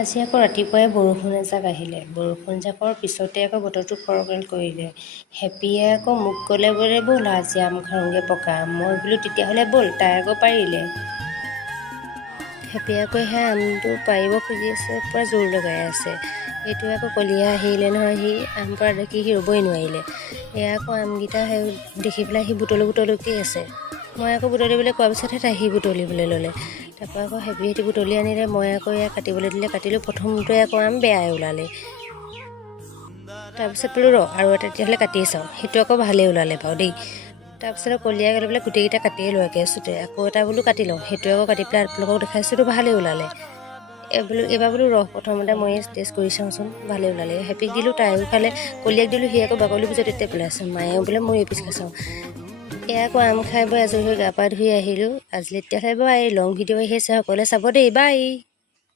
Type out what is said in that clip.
আজি আকৌ ৰাতিপুৱাই বৰষুণ এজাক আহিলে। বৰষুণ জাকৰ পিছতে আকৌ বতৰটো ফৰকাল কৰিলে। হেপিয়ে আকৌ মোক ক'লে বোলে ব'ল আজি আম খাওঁগৈ পকা আম। মই বোলো তেতিয়াহ'লে ব'ল, তাই আকৌ পাৰিলে। হেপিয়ে আকৌ সেয়া আমটো পাৰিব খুজি আছে, পূৰা জোৰ লগাই আছে। এইটো আকৌ কলিয়া আহিলে নহয়, সি আম পৰা দেখি সি ৰ'বই নোৱাৰিলে। এয়া আকৌ আমকেইটা সেই দেখি পেলাই সি বুটলিকে আছে। মই আকৌ বুটলিবলৈ কোৱাৰ পিছতহে সি বুটলিবলৈ ল'লে। তাৰপৰা আকৌ হেপিহঁতি বুটলি আনিলে, মই আকৌ এয়া কাটিবলৈ দিলে কাটিলোঁ। প্ৰথমটোৱে আকৌ আম বেয়াই ওলালে। তাৰপিছত বোলো আৰু এটা তেতিয়াহ'লে কাটিয়ে চাওঁ, সেইটো আকৌ ভালেই ওলালে বাৰু দেই। তাৰপিছত কলিয়াই গ'লে বোলে গোটেইকেইটা কাটিয়ে লওঁ একেচোতে। আকৌ এটা বোলো কাটি লওঁ, সেইটো আকৌ কাটি পেলাই আপোনালোকক দেখাইছোঁতো ভালেই ওলালে। এইবাৰ বোলো প্ৰথমতে মই টেষ্ট কৰি চাওঁচোন, ভালেই ওলালে। হেপিক দিলোঁ, তাইও খালে। কলিয়াক দিলোঁ, সি আকৌ বাকলি বুজত এতিয়া পেলাইছে। মায়েও বোলে মই এই পিচ খাইছোঁ। এয়া আকৌ আম খাই বৈ আজৰি হৈ গা পা ধুই আহিলোঁ। আজিলৈ তেতিয়াহ'লে বাই। লং ভিডিঅ' আহি আছে, সকলোৱে চাব দেই, বাই।